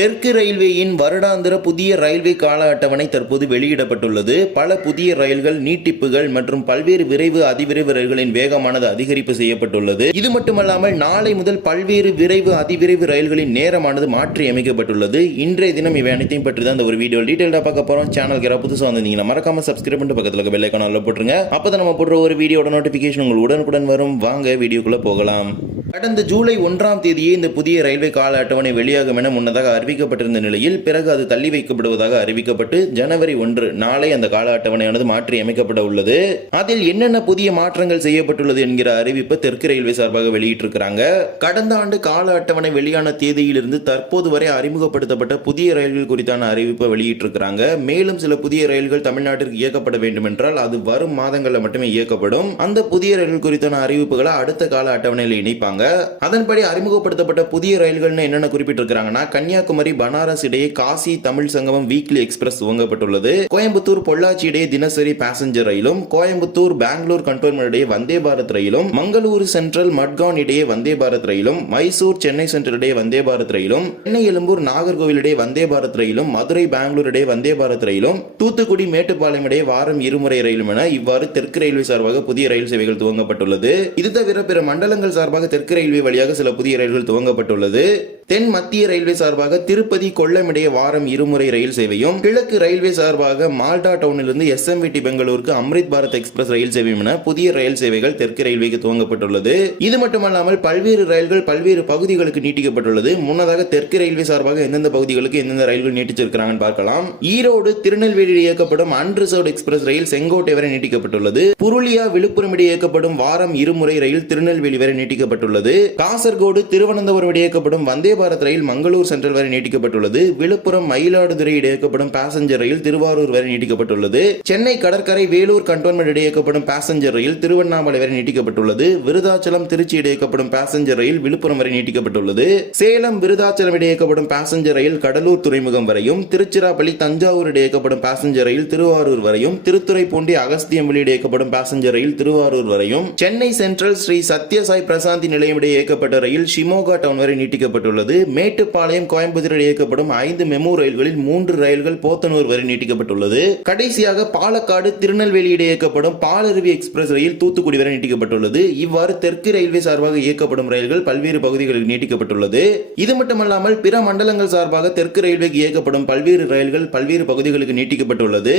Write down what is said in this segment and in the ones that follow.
தெற்கு ரயில்வேயின் வருடாந்திர புதிய ரயில்வே கால அட்டவணை தற்போது வெளியிடப்பட்டுள்ளது. பல புதிய ரயில்கள், நீட்டிப்புகள் மற்றும் பல்வேறு விரைவு, அதிவிரைவு ரயில்களின் வேகமானது அதிகரிப்பு செய்யப்பட்டுள்ளது. இது மட்டுமல்லாமல் நாளை முதல் பல்வேறு விரைவு, அதிவிரைவு ரயில்களின் நேரமானது மாற்றி அமைக்கப்பட்டுள்ளது. இன்றைய தினம் இவை அனைத்தையும் பற்றி தான் இந்த ஒரு வீடியோ டீடைலா பார்க்க போறோம். சேனலுக்கு யாராவது புதுசாக வந்தீங்கன்னா மறக்காம சப்ஸ்கிரைப் பண்ணிட்டு பக்கத்துல இருக்க பெல் ஐகானை போட்டுருங்க. அப்பதான் நம்ம போடுற ஒரு வீடியோட நோட்டிபிகேஷன் உங்களுக்கு உடனுக்குடன் வரும். வாங்க வீடியோக்குள்ள போகலாம். கடந்த ஜூலை 1ஆம் தேதியே இந்த புதிய ரயில்வே கால அட்டவணை வெளியாகும் என முன்னதாக அறிவிக்கப்பட்டிருந்த நிலையில் பிறகு அது தள்ளி வைக்கப்படுவதாக அறிவிக்கப்பட்டு ஜனவரி 1 நாளை அந்த கால அட்டவணையானது மாற்றி அமைக்கப்பட உள்ளது. அதில் என்னென்ன புதிய மாற்றங்கள் செய்யப்பட்டுள்ளது என்கிற அறிவிப்பை தெற்கு ரயில்வே சார்பாக வெளியிட்டிருக்கிறாங்க. கடந்த ஆண்டு கால அட்டவணை வெளியான தேதியிலிருந்து தற்போது வரை அறிமுகப்படுத்தப்பட்ட புதிய ரயில்கள் குறித்தான அறிவிப்பை வெளியிட்டிருக்கிறாங்க. மேலும் சில புதிய ரயில்கள் தமிழ்நாட்டிற்கு இயக்கப்பட வேண்டும் என்றால் அது வரும் மாதங்களில் மட்டுமே இயக்கப்படும். அந்த புதிய ரயில்கள் குறித்தான அறிவிப்புகளை அடுத்த கால அட்டவணையில் இணைப்பாங்க. அதன்படி அறிமுகப்படுத்தப்பட்ட புதிய ரயில்கள் என்னென்ன குறிப்பிட்டிருக்கிறாங்கன்னா, கன்னியாகுமரி பனாரஸ் இடையே காசி தமிழ் சங்கமம் வீக்லி எக்ஸ்பிரஸ் துவங்கப்பட்டுள்ளது. கோயம்புத்தூர் பொள்ளாச்சி இடையே தினசரி பேசஞ்சர் ரயிலும், கோயம்புத்தூர் பெங்களூர் கண்டோன்மெண்ட் இடையே வந்தே பாரத் ரயிலும், மங்களூரு சென்ட்ரல் மட்கான் இடையே வந்தே பாரத் ரயிலும், மைசூர் சென்னை சென்ட்ரல் இடையே வந்தே பாரத் ரயிலும், சென்னை எழும்பூர் நாகர்கோவில் இடையே வந்தே பாரத் ரயிலும், மதுரை பெங்களூர் இடையே வந்தே பாரத் ரயிலும், தூத்துக்குடி மேட்டுப்பாளையம் இடையே வாரம் இருமுறை ரயிலும் என இவ்வாறு தெற்கு ரயில்வே சார்பாக புதிய ரயில் சேவைகள் துவங்கப்பட்டுள்ளது. இது தவிர பிற மண்டலங்கள் சார்பாக தெற்கு ரயில்வே வழியாக சில புதிய ரயில்கள் துவங்கப்பட்டுள்ளது. தென் மத்திய ரயில்வே சார்பாக திருப்பதி கொல்லம் இடையே வாரம் இருமுறை ரயில் சேவையும், கிழக்கு ரயில்வே சார்பாக மால்டா டவுனிலிருந்து எஸ்எம்விடி பெங்களூருக்கு அம்ரித் பாரத் எக்ஸ்பிரஸ் ரயில் சேவையும் என புதிய ரயில் சேவைகள் தெற்கு ரயில்வேக்கு துவங்கப்பட்டுள்ளது. இது மட்டுமல்லாமல் பல்வேறு ரயில்கள் பல்வேறு பகுதிகளுக்கு நீட்டிக்கப்பட்டுள்ளது. முன்னதாக தெற்கு ரயில்வே சார்பாக எந்தெந்த பகுதிகளுக்கு எந்தெந்த ரயில்கள் நீட்டிச்சிருக்கிறாங்கன்னு பார்க்கலாம். ஈரோடு திருநெல்வேலி இயக்கப்படும் அன்ரிசர்வ்ட் எக்ஸ்பிரஸ் ரயில் செங்கோட்டை வரை நீட்டிக்கப்பட்டுள்ளது. புருளியா விழுப்புரம் இடையே இயக்கப்படும் வாரம் இருமுறை ரயில் திருநெல்வேலி வரை நீட்டிக்கப்பட்டுள்ளது. காசர்கோடு திருவனந்தபுரம் இடையே இயக்கப்படும் வந்தே பாரத் ரயில் மங்களூர் சென்ட்ரல் வரை நீட்டிக்கப்பட்டுள்ளது. விழுப்புரம் மயிலாடுதுறை இடையே இயக்கப்படும் பேசஞ்சர் ரயில் திருவாரூர் வரை நீட்டிக்கப்பட்டுள்ளது. சென்னை கடற்கரை வேலூர் கண்டோன்மெண்ட் இடையே இயக்கப்படும் பேசஞ்சர் ரயில் திருவண்ணாமலை வரை நீட்டிக்கப்பட்டுள்ளது. விருதாச்சலம் திருச்சி இடையே இயக்கப்படும் பேசஞ்சர் ரயில் விழுப்புரம் வரை நீட்டிக்கப்பட்டுள்ளது. சேலம் விருதாச்சலம் இடையே இயக்கப்படும் பேசஞ்சர் ரயில் கடலூர் துறைமுகம் வரையும், திருச்சிராப்பள்ளி தஞ்சாவூர் இடையே இயக்கப்படும் பேசஞ்சர் ரயில் திருவாரூர் வரையும், திருத்துறைப்பூண்டி அகஸ்தியம்பள்ளி இடையே இயக்கப்படும் பேசஞ்சர் ரயில் திருவாரூர் வரையும், சென்னை சென்ட்ரல் ஸ்ரீ சத்யசாய் பிரசாந்தி நிலையம் இடையே இயக்கப்பட்ட ரயில் ஷிமோகா டவுன் வரை நீட்டிக்கப்பட்டுள்ளது. மேட்டுப்பாளையம் கோயம்புத்தூர் இயக்கப்படும் 5 மெமு ரயில்களில் 3 ரயில்கள் போத்தனூர் வரை நீட்டிக்கப்பட்டுள்ளது. கடைசியாக பாலக்காடு திருநெல்வேலி இடையே இயக்கப்படும் பாலருவி எக்ஸ்பிரஸ் ரயில் தூத்துக்குடி வரை நீட்டிக்கப்பட்டுள்ளது. இவ்வாறு தெற்கு ரயில்வே சார்பாக இயக்கப்படும் ரயில்கள் பல்வேறு பகுதிகளுக்கு நீட்டிக்கப்பட்டுள்ளது. இது மட்டுமல்லாமல் பிற மண்டலங்கள் சார்பாக தெற்கு ரயில்வேக்கு இயக்கப்படும் பல்வேறு ரயில்கள் பல்வேறு பகுதிகளுக்கு நீட்டிக்கப்பட்டுள்ளது.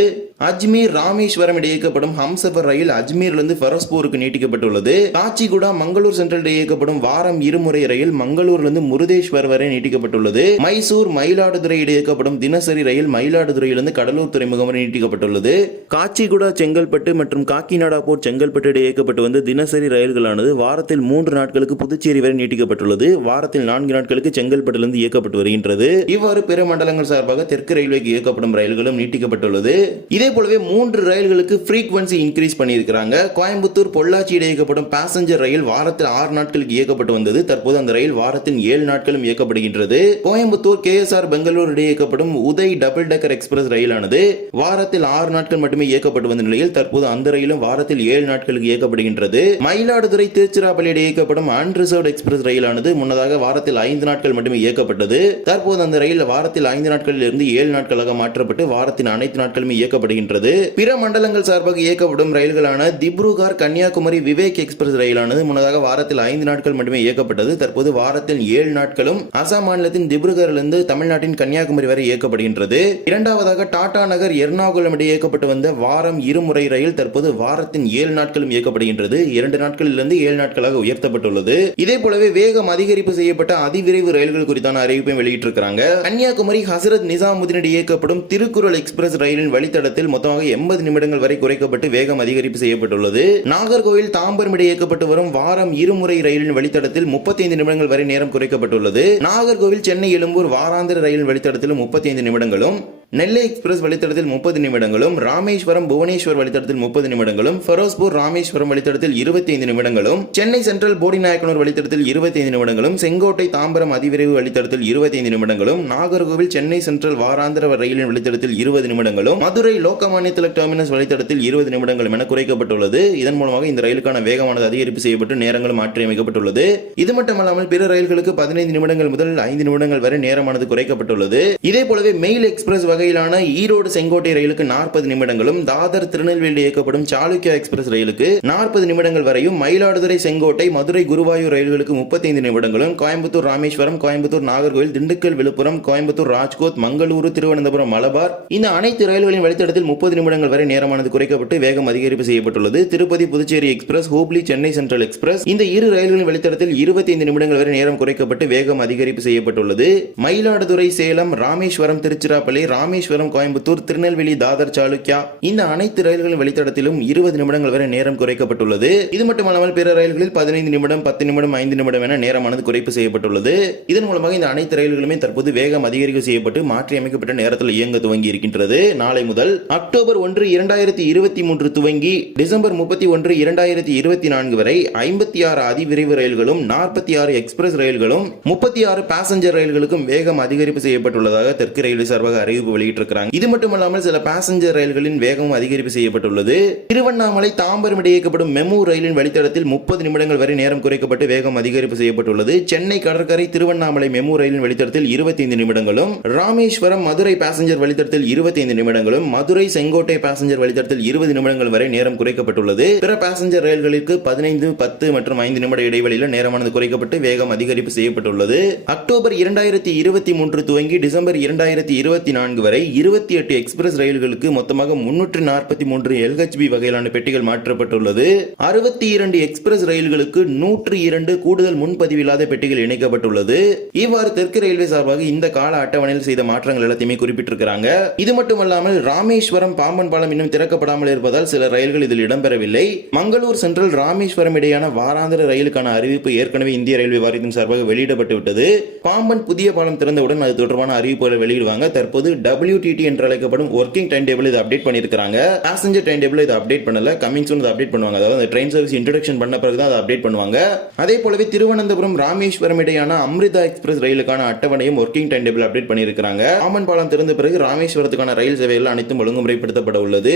அஜ்மீர் ராமேஸ்வரம் இடையே இயக்கப்படும் ஹம்சஃபர் ரயில் அஜ்மீரிலிருந்து ஃபெரோஸ்பூருக்கு நீட்டிக்கப்பட்டுள்ளது. காச்சிகுடா மங்களூர் சென்ட்ரல் இடையே இயக்கப்படும் வாரம் இருமுறை ரயில் மங்களூரிலிருந்து முருதேஸ்வர் வரை நீட்டிக்கப்பட்டுள்ளது. மைசூர் மயிலாடுதுறை இடையே இயக்கப்படும் தினசரி ரயில் மயிலாடுதுறையிலிருந்து கடலூர் துறைமுகம் வரை நீட்டிக்கப்பட்டுள்ளது. காச்சிகுடா செங்கல்பட்டு மற்றும் காக்கிநாடா போர்ட் செங்கல்பட்டு இடையே இயக்கப்பட்டு வந்த தினசரி ரயில்களானது வாரத்தில் 3 நாட்களுக்கு புதுச்சேரி வரை நீட்டிக்கப்பட்டுள்ளது. வாரத்தில் 4 நாட்களுக்கு செங்கல்பட்டிலிருந்து இயக்கப்பட்டு வருகின்றது. இவ்வாறு பிற மண்டலங்கள் சார்பாக தெற்கு ரயில்வேக்கு இயக்கப்படும் ரயில்களும் நீட்டிக்கப்பட்டுள்ளது. இதே போலவே 3 ரயில்களுக்கு ஃப்ரீக்வன்சி இன்கிரீஸ் பண்ணியிருக்கிறாங்க. கோயம்புத்தூர் பொள்ளாச்சி இடையே இயக்கப்படும் பேசஞ்சர் ரயில் வாரத்தில் 6 நாட்களுக்கு இயக்கப்பட்டு வந்தது. தற்போது அந்த ரயில் வாரத்தில் 7 நாட்களும் இயக்கப்படுகின்றது. கோயம்புத்தூர் கேஎஸ்ஆர் பெங்களூர் இடையே இயக்கப்படும் உதய் டபுள் டெக்கர் எக்ஸ்பிரஸ் ரயிலானது வாரத்தில் 6 நாட்கள் மட்டுமே இயக்கப்பட்டு வந்த நிலையில் தற்போது அந்த ரயிலும் வாரத்தில் 7 நாட்களுக்கு இயக்கப்படுகின்றது. மயிலாடுதுறை திருச்சிராப்பள்ளி இடையே இயக்கப்படும் அன்ரிசர்வ்ட் எக்ஸ்பிரஸ் ரயிலானது முன்னதாக வாரத்தில் 5 நாட்கள் மட்டுமே இயக்கப்பட்டது. தற்போது அந்த ரயில் வாரத்தில் 5 நாட்களில் இருந்து 7 நாட்களாக மாற்றப்பட்டு வாரத்தின் அனைத்து நாட்களுமே இயக்கப்படுகின்றது. பிற மண்டலங்கள் சார்பாக இயக்கப்படும் ரயில்களான திப்ருகர் கன்னியாகுமரி விவேக் எக்ஸ்பிரஸ் ரயிலானது முன்னதாக வாரத்தில் 5 நாட்கள் மட்டுமே இயக்கப்பட்டது. தற்போது வாரத்தில் 7 நாட்களும் அசாம் மாநிலத்தின் திப்ருகரிலிருந்து தமிழ்நாட்டின் கன்னியாகுமரி வரை இயக்கப்படுகின்றது. இரண்டாவதாக டாடா நகர் எர்ணாகுளம் இடையே இயக்கப்பட்டு வந்த வாரம் இருமுறை ரயில் தற்போது வாரத்தின் 7 நாட்களும் இயக்கப்படுகின்றது. 2 நாட்களிலிருந்து 7 நாட்களாக உயர்த்தப்பட்டுள்ளது. இதே போலவே வேகம் அதிகரிப்பு செய்யப்பட்ட அதிவிரைவு ரயில்கள் குறித்தான அறிவிப்பை வெளியிட்டிருக்கிறாங்க. கன்னியாகுமரி ஹசரத் நிசாமுதீன் இடையே இயக்கப்படும் திருக்குறள் எக்ஸ்பிரஸ் ரயிலின் வழித்தடத்தில் மொத்தமாக 80 நிமிடங்கள் வரை குறைக்கப்பட்டு வேகம் அதிகரிப்பு செய்யப்பட்டுள்ளது. நாகர்கோவில் தாம்பரம் இடையே இயக்கப்பட்டு வரும் வாரம் இருமுறை ரயிலின் வழித்தடத்தில் 35 நிமிடங்கள் வரை நேரம் குறைக்கப்பட்டுள்ளது. நாகர்கோவில் சென்னை எழும்பூர் வாராந்திர ரயில் வழித்தடத்திலும் 35 நிமிடங்களும், நெல்லை எக்ஸ்பிரஸ் வழித்தடத்தில் 30 நிமிடங்களும், ராமேஸ்வரம் புவனேஸ்வர் வழித்தடத்தில் 30 நிமிடங்களும், ஃபெரோஸ்பூர் ராமேஸ்வரம் வழித்தடத்தில் 25 நிமிடங்களும், சென்னை சென்ட்ரல் போடிநாயக்கனூர் வழித்தடத்தில் 25 நிமிடங்களும், செங்கோட்டை தாம்பரம் அதிவிரைவு வழித்தடத்தில் 25 நிமிடங்களும், நாகர்கோவில் சென்னை சென்ட்ரல் வாராந்திர ரயிலின் வழித்தடத்தில் 20 நிமிடங்களும், மதுரை லோகமானிய திலக் டெர்மினஸ் வழித்தடத்தில் 20 நிமிடங்களும் என குறைக்கப்பட்டுள்ளது. இதன் மூலமாக இந்த ரயிலுக்கான வேகமானது அதிகரிப்பு செய்யப்பட்டு நேரங்கள் மாற்றியமைக்கப்பட்டுள்ளது. இது மட்டுமல்லாமல் பிற ரயில்களுக்கு 15 நிமிடங்கள் முதல் 5 நிமிடங்கள் வரை நேரமானது குறைக்கப்பட்டுள்ளது. இதே போலவே மெயில் எக்ஸ்பிரஸ் வகையிலான ஈரோடு செங்கோட்டை ரயிலுக்கு 40 நிமிடங்களும், தாதர் திருநெல்வேலி இயக்கப்படும் சாளுக்கியா எக்ஸ்பிரஸ் ரயிலுக்கு 40 நிமிடங்கள் வரையும், மயிலாடுதுறை செங்கோட்டை மதுரை குருவாயூர் ரயில்களுக்கு 35 நிமிடங்களும், கோயம்புத்தூர் ராமேஸ்வரம், கோயம்புத்தூர் நாகர்கோவில், திண்டுக்கல் விழுப்புரம், கோயம்புத்தூர் ராஜ்கோட், மங்களூரு, திருவனந்தபுரம் மலபார் இந்த அனைத்து ரயில்களின் வழித்தடத்தில் 30 நிமிடங்கள் வரை நேரமானது குறைக்கப்பட்டு வேகம் அதிகரிப்பு செய்யப்பட்டுள்ளது. Tirupati Puducherry express, Hubli Chennai central express இந்த இரு ரயில்களின் வழித்தடத்தில் 25 நிமிடங்கள் வரை நேரம் குறைக்கப்பட்டு வேகம் அதிகரிப்பு செய்யப்பட்டுள்ளது. மயிலாடுதுறை சேலம், ராமேஸ்வரம் திருச்சிராப்பள்ளி, ராமேஸ்வரம் கோயம்புத்தூர், திருநெல்வேலி தாதர் சாளுக்கியா இந்த அனைத்து ரயில்களின் வழித்தடத்திலும் 20 நிமிடங்கள் வரை நேரம் குறைக்கப்பட்டுள்ளது. இது மட்டுமல்லாமல் பிற ரயில்களில் 15 நிமிடம், 10 நிமிடம், 5 நிமிடம் என நேரமானது குறைப்பு செய்யப்பட்டுள்ளது. இதன் மூலமாக இந்த அனைத்து ரயில்களுமே தற்போது வேகம் அதிகரிப்பு செய்யப்பட்டு மாற்றியமைக்கப்பட்ட நேரத்தில் இயங்க துவங்கி இருக்கின்றது. நாளை முதல் அக்டோபர் 1, 2023 துவங்கி டிசம்பர் 31, 2024 வரை 56 அதிவிரைவு ரயில்களும், 46 எக்ஸ்பிரஸ் ரயில்களும், 36 பாசஞ்சர் ரயில்களுக்கும் வேகம் அதிகரிப்பு செய்யப்பட்டுள்ளதாக தெற்கு ரயில்வே சார்பாக அறிவிப்பு வெளியிட்டிருக்கிறாங்க. இது மட்டுமல்லாமல் சில பாசஞ்சர் ரயில்களின் வேகம் அதிகரிப்பு செய்யப்பட்டுள்ளது. திருவண்ணாமலை தாம்பரம் இடையே இயக்கப்படும் மெமு ரயிலின் வழித்தடத்தில் 30 நிமிடங்கள் வரை நேரம் குறைக்கப்பட்டு வேகம் அதிகரிப்பு செய்யப்பட்டுள்ளது. சென்னை கடற்கரை திருவண்ணாமலை மெமு ரயிலின் வழித்தடத்தில் 25 நிமிடங்களும், ராமேஸ்வரம் மதுரை பாசஞ்சர் வழித்தடத்தில் 25 நிமிடங்களும், மதுரை செங்கோட்டை பாசஞ்சர் வழித்தடத்தில் 20 நிமிடங்கள் வரை நேரம் குறைக்கப்பட்டுள்ளது. பிற பாசஞ்சர் ரயில்களுக்கு 15, 10 மற்றும் 5 நிமிட இடைவெளியில் நேரமானது குறைக்கப்பட்டு வேகம் அதிகரிப்பு செய்யப்பட்டுள்ளது. அக்டோபர் 2023 துவங்கி டிசம்பர் 2024 வரை 28 எக்ஸ்பிரஸ் ரயில்களுக்கு மொத்தமாக 343 LHB வகையிலான பெட்டிகள் மாற்றப்பட்டுள்ளது. 62 எக்ஸ்பிரஸ் ரயில்களுக்கு 102 கூடுதல் முன்பதிவில்லாத பெட்டிகள் இணைக்கப்பட்டுள்ளது. இவ்வாறு தெற்கு ரயில்வே சார்பாக இந்த கால அட்டவணையில் செய்த மாற்றங்கள் எல்லாத்தையுமே குறிப்பிட்டிருக்கிறாங்க. இது மட்டுமல்லாமல் ராமேஸ்வரம் பாம்பன் பாலம் இன்னும் திறக்கப்படாமல் இருப்பதால் சில ரயில்கள் இதில் இடம்பெறவில்லை. மங்களூர் சென்ட்ரல் ராமேஸ்வரம் இடையான வாராந்திர ரயிலுக்கான அறிவிப்பு ஏற்கனவே இந்திய ரயில்வே வாரியத்தின் சார்பாக வெளியிடப்பட்டு விட்டது. பாம்பன் புதிய பாலம் திறந்தவுடன் அது தொடர்பான அறிவிப்புகளை வெளியிடுவாங்க. தற்போது WTT என்று அழைக்கப்படும் ஒர்க்கிங் டைம் டேபிள் இதை அப்டேட் பண்ணிருக்காங்க. பாசஞ்சர் டைம் டேபிள் இதை அப்டேட் பண்ணல. கமிங் சூன் இதை அப்டேட் பண்ணுவாங்க. அதாவது ட்ரெயின் சர்வீஸ் இன்ட்ரோடக்ஷன் பண்ண பிறகு தான் அதை அப்டேட் பண்ணுவாங்க. அதே போலவே திருவனந்தபுரம் ராமேஸ்வரம் இடையான அம்ரிதா எக்ஸ்பிரஸ் ரயிலுக்கான அட்டவணையும் ஒர்க்கிங் டைம் டேபிள் அப்டேட் பண்ணிருக்காங்க. பாம்பன் பாலம் திறந்த பிறகு ராமேஸ்வரத்துக்கான ரயில் சேவைகள் அனைத்தும் ஒழுங்குமுறைப்படுத்தப்பட உள்ளது.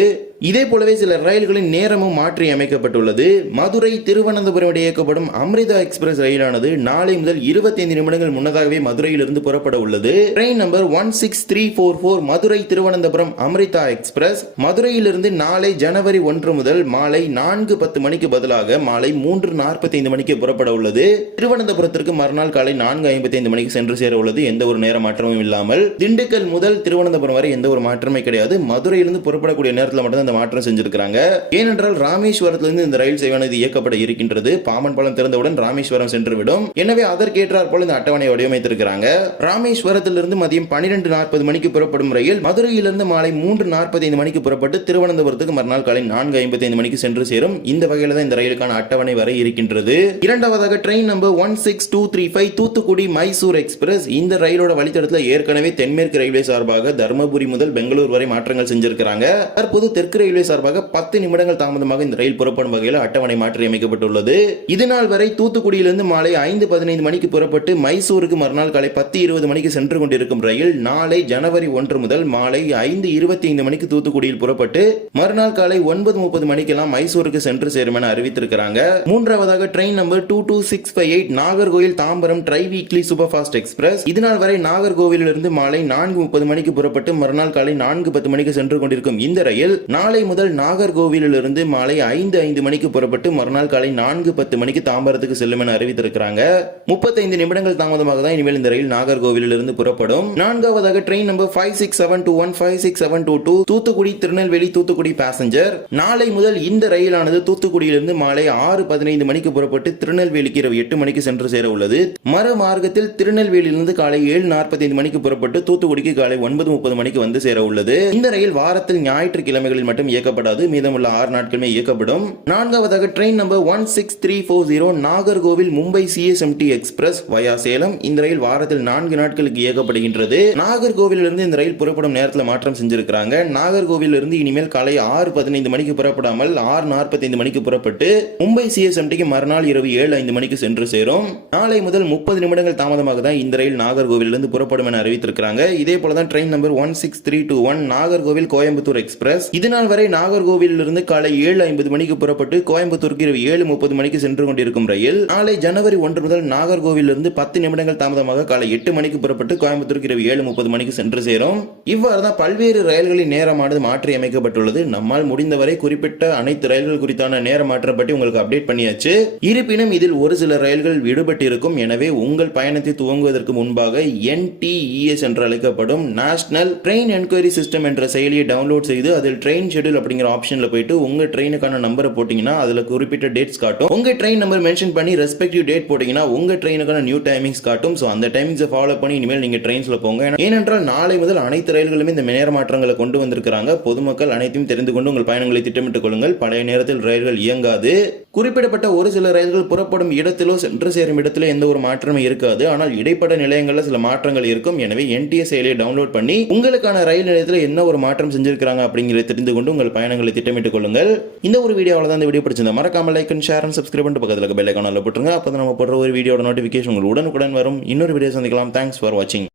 இதே போலவே சில ரயில்களின் நேரமும் மாற்றி அமைக்கப்பட்டுள்ளது. மதுரை திருவனந்தபுரம் இடையே இயக்கப்படும் அம்ரிதா எக்ஸ்பிரஸ் ரயிலானது நாளை முதல் 25 நிமிடங்கள் முன்னதாகவே மதுரையிலிருந்து புறப்பட உள்ளது. Train number 16344 Madurai Thiruvananthapuram Amrita express மதுரையிலிருந்து நாளை ஜனவரி 1 முதல் மாலை 4:10 மணிக்கு பதிலாக மாலை 3:45 மணிக்கு புறப்பட உள்ளது. திருவனந்தபுரத்திற்கு மறுநாள் காலை 4:55 மணிக்கு சென்று சேர உள்ளது. எந்த ஒரு நேர மாற்றமும் இல்லாமல். திண்டுக்கல் முதல் திருவனந்தபுரம் வரை எந்த ஒரு மாற்றமே கிடையாது. மதுரையிலிருந்து புறப்படக்கூடிய நேரத்தில் மட்டும் இந்த மாற்றம் செஞ்சிருக்காங்க. ஏனென்றால் ராமேஸ்வரத்திலிருந்து இந்த ரயில் சேவையானது இயக்கப்பட இருக்கின்றது. பாம்பன் பாலம் திறந்தவுடன் ராமேஸ்வரம் சென்றுவிடும். எனவே அதற்கேற்றார் போல இந்த அட்டவணை வடிவமைத்திருக்கிறாங்க. ராமேஸ்வரத்திலிருந்து மதியம் 12:40 மணிக்கு புறப்படும் ரயில் மதுரையிலிருந்து மாலை 3:45 மணிக்கு புறப்பட்டு திருவனந்தபுரத்துக்கு மறுநாள் காலை 4:55 மணிக்கு சென்று சேரும். இந்த வகையில் தான் இந்த ரயிலுக்கான அட்டவணை வரை இருக்கின்றது. இரண்டாவதாக train number 16235 Thoothukudi Mysore express இந்த ரயிலோட வழித்தடத்தில் ஏற்கனவே தென்மேற்கு ரயில்வே சார்பாக தர்மபுரி முதல் பெங்களூர் வரை மாற்றங்கள் செஞ்சிருக்கிறாங்க. தற்போது தெற்கு ரயில்வே சார்பாக 10 நிமிடங்கள் தாமதமாக இந்த ரயில் புறப்படும் வகையில் அட்டவணை மாற்றி அமைக்கப்பட்டுள்ளது. இதனால் வரை தூத்துக்குடியிலிருந்து மாலை 5:15 மணிக்கு புறப்பட்டு மைசூருக்கு மறுநாள் காலை 10:20 மணிக்கு சென்று கொண்டிருக்கும் ரயில் நாளை ஜனவரி 1 முதல் மாலை 5:25 மணிக்கு தூத்துக்குடியில் புறப்பட்டு மறுநாள் காலை 9:30 மணிக்கெல்லாம் மைசூருக்கு சென்று சேரும் என அறிவித்திருக்கிறாங்க. மூன்றாவதாக train number 22658 Nagercoil Tambaram try weekly super fast express இதனால் வரை நாகர்கோவிலிருந்து மாலை 4:30 மணிக்கு புறப்பட்டு மறுநாள் காலை 4:10 மணிக்கு சென்று கொண்டிருக்கும் இந்த ரயில் நாளை முதல் நாகர்கோவிலிருந்து மாலை 5:05 மணிக்கு புறப்பட்டு மறுநாள் காலை 4:10 மணிக்கு தாம்பரத்துக்கு செல்லும் என அறிவித்திருக்கிறாங்க. 35 நிமிடங்கள் தாமதமாக தான் இனிமேல் இந்த ரயில் நாகர்கோவிலிருந்து புறப்படும். நான்காவதாக train number 56721 56722 Thoothukudi Tirunelveli Thoothukudi passenger நாளை முதல் இந்த ரயிலானது தூத்துக்குடியிலிருந்து மாலை 6:15 மணிக்கு புறப்பட்டு திருநெல்வேலிக்கு இரவு 8 மணிக்கு சென்று சேர உள்ளது. மறுமார்க்கத்தில் திருநெல்வேலியிலிருந்து காலை 7:45 மணிக்கு புறப்பட்டு தூத்துக்குடிக்கு காலை 9:30 மணிக்கு வந்து சேர உள்ளது. இந்த ரயில் வாரத்தில் ஞாயிற்றுக்கிழமைகளில் மட்டும் இயக்கப்படாது. மீதமுள்ள 6 நாட்களுமே இயக்கப்படும். நான்காவதாக train number 16340 Nagercoil Mumbai CSMT express via Salem இந்த ரயில் வாரத்தில் 4 நாட்களுக்கு இயக்கப்படுகின்றது. நாகர்கோவிலிருந்து இந்த ரயில் புறப்படும் நேரத்தில் மாற்றம் செஞ்சிருக்காங்க. நாகர்கோவில் இருந்து இனிமேல் காலை 6:15 மணிக்கு புறப்படாமல் 6:45 மணிக்கு புறப்பட்டு மும்பை CSMTக்கு மறுநாள் இரவு 7:05 மணிக்கு சென்று சேரும். நாளை முதல் 30 நிமிடங்கள் தாமதமாக தான் இந்த ரயில் நாகர்கோவிலிருந்து புறப்படும் என அறிவித்திருக்கிறாங்க. இதே போல தான் train number 16321 Nagercoil Coimbatore express இதுநாள் வரை நாகர்கோவிலிருந்து இருந்து காலை 7:50 மணிக்கு புறப்பட்டு கோயம்புத்தூருக்கு இரவு 7:30 மணிக்கு சென்று கொண்டிருக்கும் ரயில் நாளை ஜனவரி 1 முதல் நாகர்கோவிலிருந்து 10 நிமிடங்கள் தாமதமாக காலை 8 மணிக்கு புறப்பட்டு கோயம்புத்தூருக்கு இரவு 7:30 மணிக்கு சென்று சேரும். இவ்வாறு தான் பல்வேறு ரயில்களின் நேரமானது மாற்றி அமைக்கப்பட்டுள்ளது. நம்மால் முடிந்தவரை குறிப்பிட்ட அனைத்து ரயில்கள் குறித்தான நேர மாற்றம் பற்றி உங்களுக்கு அப்டேட் பண்ணியாச்சு. இருப்பினும் இதில் ஒரு சில ரயில்கள் விடுபட்டு இருக்கும். எனவே உங்கள் பயணத்தை துவங்குவதற்கு முன்பாக NTES என்று அழைக்கப்படும் நேஷனல் ட்ரெயின் என்கொயரி சிஸ்டம் என்ற செயலியை டவுன்லோட் செய்து அதில் ட்ரெயின் ஷெட்யூல் அப்படிங்கிற ஆப்ஷன்ல போயிட்டு உங்க ட்ரெயினுக்கான நம்பரை போட்டீங்கன்னா அதுல குறிப்பிட்ட டேட்ஸ் காட்டும். உங்க ட்ரெயின் நம்பர் மென்ஷன் பண்ணி ரெஸ்பெக்டிவ் டேட் போட்டீங்கன்னா உங்க ட்ரெயினுக்கான நியூ டைமிங்ஸ் காட்டும். சோ அந்த டைமிங்ஸை ஃபாலோ பண்ணி இனிமேல் நீங்க ட்ரெயின்ஸ்ல போங்க. ஏனென்றால் நாளை முதல் அனைத்து ரயில்களுமே இந்த நேர மாற்றங்களை கொண்டு வந்திருக்கிறாங்க. பொதுமக்கள் அனைத்தையும் தெரிந்து கொண்டு உங்கள் பயணங்களை திட்டமிட்டுக் கொள்ளுங்கள். பழைய நேரத்தில் ரயில்கள் இயங்காது. குறிப்பிடப்பட்ட ஒரு சில ரயில்கள் புறப்படும் இடத்திலோ சென்று சேரும் இடத்திலோ எந்த ஒரு மாற்றமும் இருக்காது. ஆனால் இடைப்பட்ட நிலையங்களில் சில மாற்றங்கள் இருக்கும். எனவே NTS செயலியை டவுன்லோட் பண்ணி உங்களுக்கான ரயில் நிலையத்தில் என்ன ஒரு மாற்றம் செஞ்சிருக்காங்க அப்படிங்கிறத தெரிந்து கொண்டு உங்கள் பயணங்களை திட்டமிட்டுக் கொள்ளுங்கள். இந்த ஒரு வீடியோவில் தான் இந்த வீடியோ பிடிச்சிருந்தா மறக்காம like and share and subscribe பண்ணிட்டு பக்கத்தில் பெல் ஐகானை போட்டுருங்க. அப்போ நம்ம போடுற ஒரு வீடியோட நோட்டிஃபிகேஷன் உங்களுக்கு உடனுக்குடன் வரும். இன்னொரு வீடியோ சந்திக்கலாம். தேங்க்ஸ் ஃபார் வாட்சிங்.